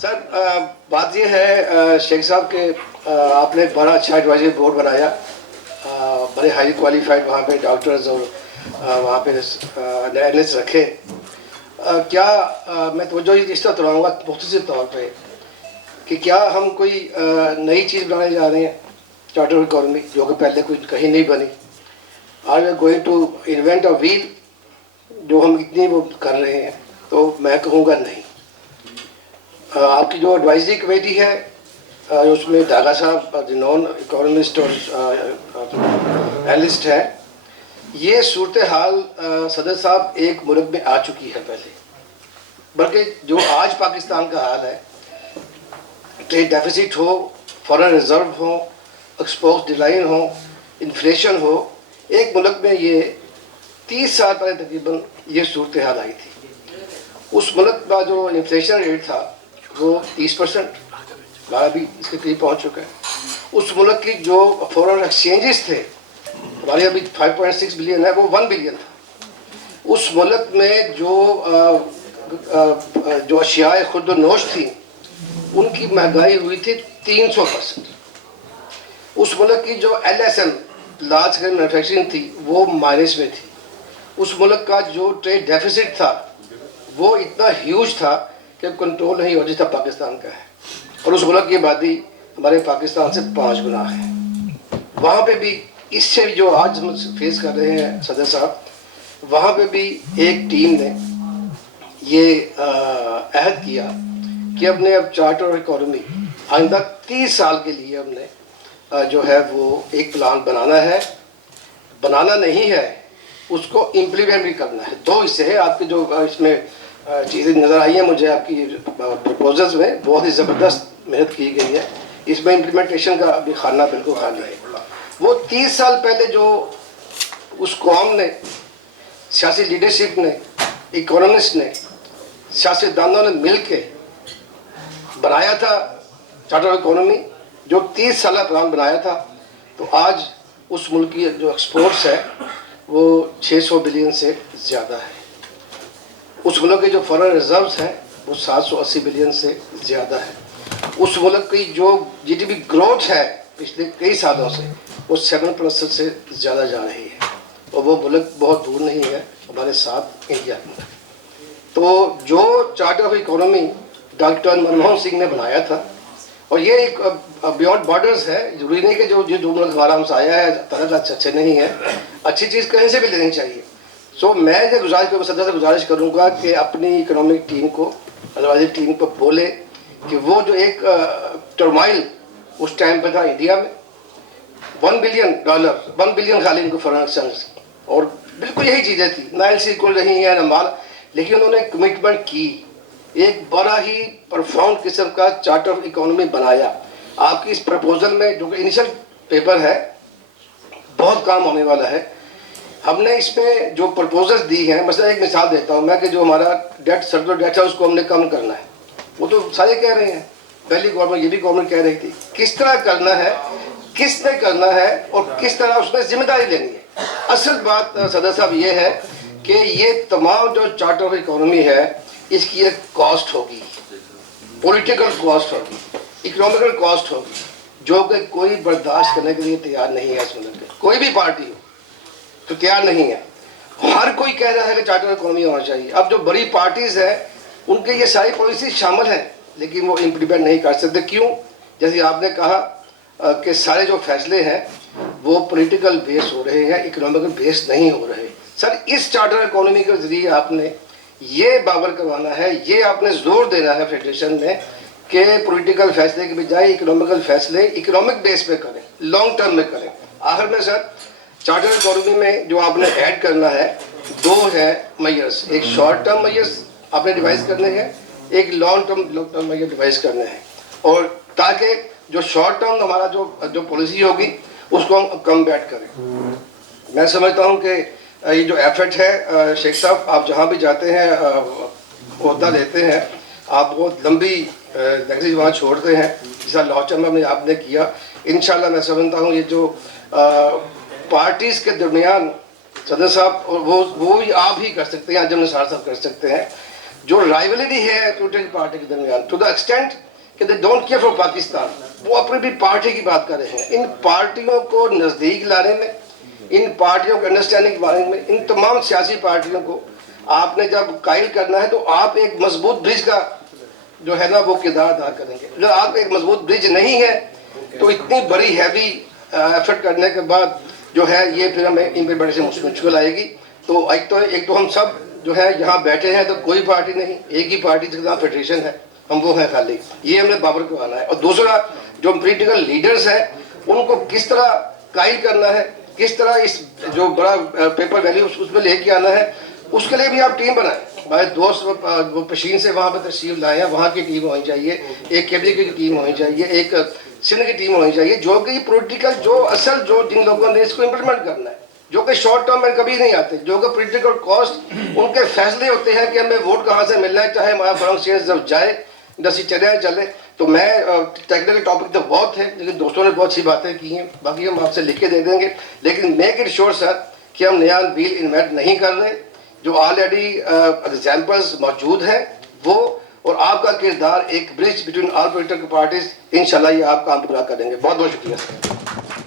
سر بات یہ ہے شیخ صاحب کہ آپ نے ایک بڑا اچھا ایڈوائزری بورڈ بنایا، بڑے ہائی کوالیفائڈ وہاں پہ ڈاکٹرز اور وہاں پہ انالسٹ رکھے۔ کیا میں توجہ اس طرح دلاؤں گا مختصر طور پہ کہ کیا ہم کوئی نئی چیز بنانے جا رہے ہیں چارٹر اکانومی جو کہ پہلے کوئی کہیں نہیں بنی؟ Are we going to invent a wheel جو ہم اتنی وہ کر رہے ہیں؟ تو میں کہوں گا نہیں۔ آپ کی جو ایڈوائزری کمیٹی ہے اس میں داغا صاحب نان اکانومسٹ اور اینالسٹ ہے، یہ صورتحال صدر صاحب ایک ملک میں آ چکی ہے پہلے، بلکہ جو آج پاکستان کا حال ہے، ٹریڈ ڈیفیسٹ ہو، فارن ریزرو ہو، ایکسپورٹ ڈیکلائن ہو، انفلیشن ہو، ایک ملک میں یہ 30 سال پہلے تقریباً یہ صورتحال آئی تھی۔ اس ملک کا جو انفلیشن ریٹ تھا وہ 30%، ہمارا بھی اس کے قریب پہنچ چکا ہے۔ اس ملک کی جو فورن ایکسچینجز تھے، ہمارے ابھی 5.6 بلین ہے، وہ 1 بلین تھا۔ اس ملک میں جو اشیاء خرد و نوش تھیں ان کی مہنگائی ہوئی تھی 300%۔ اس ملک کی جو LSM لارج اسکیل مینوفیکچرنگ تھی وہ مائنس میں تھی۔ اس ملک کا جو ٹریڈ ڈیفیسٹ تھا وہ اتنا ہیوج تھا کہ کنٹرول نہیں ہو جیسا پاکستان کا ہے، اور اس ملک کی آبادی ہمارے پاکستان سے 5 گنا ہے۔ وہاں پہ بھی اس سے جو آج ہم فیس کر رہے ہیں صدر صاحب، وہاں پہ بھی ایک ٹیم نے یہ عہد کیا کہ ہم نے اب چارٹر اکانومی آئندہ 30 سال کے لیے ہم نے جو ہے وہ ایک پلان بنانا نہیں ہے، اس کو امپلیمنٹ بھی کرنا ہے۔ 2 حصے ہیں آپ کے جو اس میں چیزیں نظر آئی ہیں مجھے آپ کی پروپوزلز میں، بہت ہی زبردست محنت کی گئی ہے۔ اس میں امپلیمنٹیشن کا بھی خانہ بالکل خالی ہے۔ وہ 30 سال پہلے جو اس قوم نے، سیاسی لیڈرشپ نے، اکانومسٹ نے، سیاستدانوں نے مل کے بنایا تھا چارٹر اکانومی، جو 30 سالہ پلان بنایا تھا، تو آج اس ملک کی جو ایکسپورٹس ہے وہ 600 بلین سے زیادہ ہے۔ اس ملک کے جو فارن ریزروز ہیں وہ 780 بلین سے زیادہ ہے۔ اس ملک کی جو GDP گروتھ ہے پچھلے کئی سالوں سے وہ 7% سے زیادہ جا رہی ہے، اور وہ ملک بہت دور نہیں ہے ہمارے ساتھ، انڈیا میں۔ تو جو charter of economy doctor Manmohan Singh نے بنایا تھا، اور یہ ایک بیونڈ بارڈرز ہے، ضروری نہیں کہ جو ملک ہمارا ہمسایا ہے طرح اچھے نہیں ہے، اچھی چیز کہیں سے بھی لینی چاہیے۔ میں یہ صدر سے گزارش کروں گا کہ اپنی اکنامک ٹیم کو، ایڈوائزری ٹیم کو بولے کہ وہ جو ایک ٹرمائل اس ٹائم پہ تھا انڈیا میں، $1 بلین خالی ان کو فارن ایکسچینج، اور بالکل یہی چیزیں تھیں، نہ LC کھل رہی ہیں نہ مال، لیکن انہوں نے کمٹمنٹ کی، ایک بڑا ہی پرفارم قسم کا چارٹر آف اکانومی بنایا۔ آپ کی اس پرپوزل میں جو کہ انیشل پیپر ہے بہت کام ہونے والا ہے۔ ہم نے اس میں جو پرپوزل دی ہیں، مثلا ایک مثال دیتا ہوں میں کہ جو ہمارا ڈیٹ سرکولر ڈیٹ ہے اس کو ہم نے کم کرنا ہے، وہ تو سارے کہہ رہے ہیں، پہلی گورنمنٹ یہ بھی گورنمنٹ کہہ رہی تھی، کس طرح کرنا ہے، کس نے کرنا ہے، اور کس طرح اس میں ذمہ داری لینی ہے۔ اصل بات صدر صاحب یہ ہے کہ یہ تمام جو چارٹر آف اکانومی ہے اس کی ایک کاسٹ ہوگی، پولیٹیکل کاسٹ ہوگی، اکنامیکل کاسٹ ہوگی، جو کہ کوئی برداشت کرنے کے لیے تیار نہیں ہے اس ملک میں، کوئی بھی پارٹی ہو تو تیار نہیں ہے۔ ہر کوئی کہہ رہا ہے کہ چارٹر اکانومی ہونا چاہیے۔ اب جو بڑی پارٹیز ہیں ان کے یہ ساری پالیسی شامل ہیں، لیکن وہ امپلیمنٹ نہیں کر سکتے۔ کیوں؟ جیسے آپ نے کہا کہ سارے جو فیصلے ہیں وہ پولیٹیکل بیس ہو رہے ہیں، اکنامیکل بیس نہیں ہو رہے۔ سر اس چارٹر اکانومی کے ذریعے آپ نے یہ باور کروانا ہے، یہ آپ نے زور دینا ہے فیڈریشن میں کہ پولیٹیکل فیصلے کے بجائے اکنامیکل فیصلے اکنامک بیس پہ کریں، لانگ ٹرم میں کریں۔ آخر میں سر چارٹر اکانومی میں جو آپ نے ایڈ کرنا ہے 2 ہے میئرز، ایک شارٹ ٹرم میئرز آپ نے ڈیوائز کرنے ہیں، ایک لانگ ٹرم میئر ڈیوائز کرنے ہیں، اور تاکہ جو شارٹ ٹرم ہمارا جو پالیسی ہوگی اس کو ہم کم بیٹ کریں۔ میں سمجھتا ہوں کہ یہ جو ایفرٹ ہے شیخ صاحب، آپ جہاں بھی جاتے ہیں عہدہ لیتے ہیں، آپ بہت لمبی لیگسی وہاں چھوڑتے ہیں، جیسا لاسٹ ٹائم میں آپ نے کیا۔ انشاءاللہ میں سمجھتا ہوں یہ جو پارٹیز کے درمیان صدر صاحب وہ آپ ہی کر سکتے ہیں، انجم نثار صاحب کر سکتے ہیں، جو رائولری ہے پولیٹیکل پارٹی کے درمیان ٹو دا ایکسٹینٹ کہ they don't care for Pakistan, وہ اپنی بھی پارٹی کی بات کر رہے ہیں. ان پارٹیوں کو نزدیک لانے میں، ان پارٹیوں کے انڈرسٹینڈنگ کے بارے میں، ان تمام سیاسی پارٹیوں کو آپ نے جب قائل کرنا ہے تو آپ ایک مضبوط برج کا جو ہے نا وہ کردار ادا کریں گے. جو آپ ایک مضبوط برج نہیں ہے تو اتنی بڑی ہیوی ایفرٹ کرنے کے بعد جو ہے یہ پھر ہمیں امپلیمنٹیشن مشکل آئے گی. تو ایک تو ہم سب جو ہے یہاں بیٹھے ہیں تو کوئی پارٹی نہیں، ایک ہی پارٹی جس کا نام فیڈریشن ہے، ہم وہ ہیں خالی. یہ ہم نے بابر کو آنا ہے. اور دوسرا جو پولیٹیکل لیڈرز ہیں ان کو کس طرح قائل کرنا ہے، کس طرح اس جو بڑا پیپر ویلیو اس میں لے کے آنا ہے، اس کے لیے بھی آپ ٹیم بنائیں. ہمارے دوست وہ پشین سے وہاں پہ تشریف لائے ہیں، وہاں کی ٹیم ہونی چاہیے، ایک کیبنٹ کی ٹیم ہونی چاہیے، ایک سندھ کی ٹیم ہونی چاہیے، جو کہ پولیٹیکل جو اصل جو جن لوگوں نے اس کو امپلیمنٹ کرنا ہے، جو کہ شارٹ ٹرم میں کبھی نہیں آتے، جو کہ پولیٹیکل کاسٹ ان کے فیصلے ہوتے ہیں کہ ہمیں ووٹ کہاں سے ملنا ہے، چاہے ہمارا فرنگ چینج جب جائے دسی چلے. تو میں ٹیکنیکل ٹاپک تو بہت ہے لیکن دوستوں نے بہت سی باتیں کی ہیں، باقی ہم آپ سے لکھ کے دے دیں گے. لیکن میک اٹ شیور سر کہ ہم نیا بیل انوینٹ نہیں کر رہے، جو آلریڈی ایگزامپلز موجود ہیں وہ، اور آپ کا کردار ایک bridge between all political parties, انشاءاللہ یہ آپ کام پورا کریں گے. بہت بہت شکریہ سر.